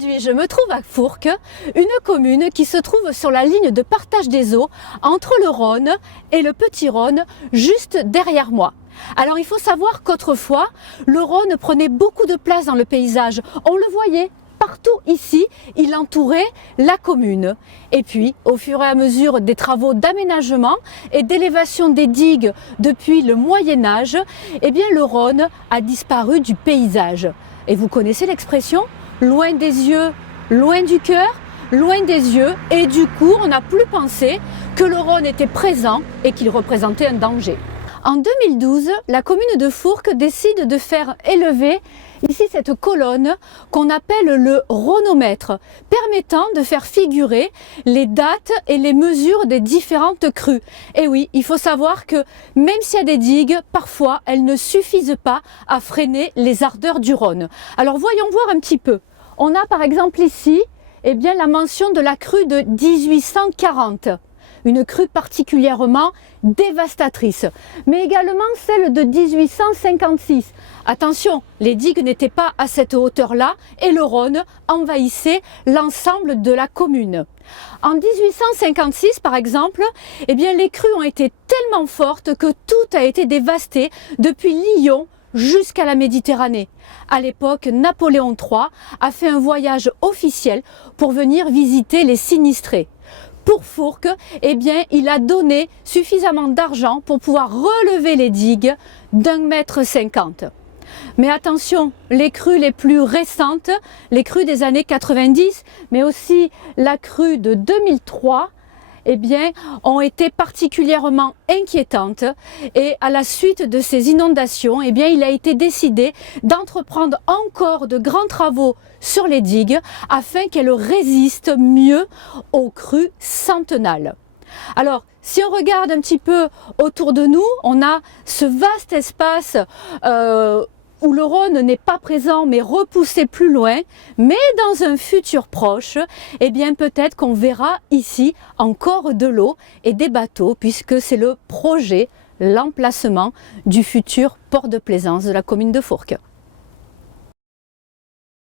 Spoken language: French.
Aujourd'hui, je me trouve à Fourques, une commune qui se trouve sur la ligne de partage des eaux entre le Rhône et le Petit Rhône, juste derrière moi. Alors il faut savoir qu'autrefois, le Rhône prenait beaucoup de place dans le paysage. On le voyait partout ici, il entourait la commune. Et puis, au fur et à mesure des travaux d'aménagement et d'élévation des digues depuis le Moyen-Âge, eh bien le Rhône a disparu du paysage. Et vous connaissez l'expression ? Loin des yeux, loin du cœur, loin des yeux, et du coup on n'a plus pensé que le Rhône était présent et qu'il représentait un danger. En 2012, la commune de Fourques décide de faire élever ici cette colonne qu'on appelle le rhonomètre, permettant de faire figurer les dates et les mesures des différentes crues. Et oui, il faut savoir que même s'il y a des digues, parfois elles ne suffisent pas à freiner les ardeurs du Rhône. Alors voyons voir un petit peu. On a par exemple ici la mention de la crue de 1840. Une crue particulièrement dévastatrice, mais également celle de 1856. Attention, les digues n'étaient pas à cette hauteur-là et le Rhône envahissait l'ensemble de la commune. En 1856, par exemple, les crues ont été tellement fortes que tout a été dévasté depuis Lyon jusqu'à la Méditerranée. À l'époque, Napoléon III a fait un voyage officiel pour venir visiter les sinistrés. Pour Fourques, il a donné suffisamment d'argent pour pouvoir relever les digues d'1,50 m. Mais attention, les crues les plus récentes, les crues des années 90, mais aussi la crue de 2003, ont été particulièrement inquiétantes, et à la suite de ces inondations, il a été décidé d'entreprendre encore de grands travaux sur les digues afin qu'elles résistent mieux aux crues centennales. Alors, si on regarde un petit peu autour de nous, on a ce vaste espace où le Rhône n'est pas présent mais repoussé plus loin, mais dans un futur proche, peut-être qu'on verra ici encore de l'eau et des bateaux, puisque c'est le projet, l'emplacement du futur port de plaisance de la commune de Fourques.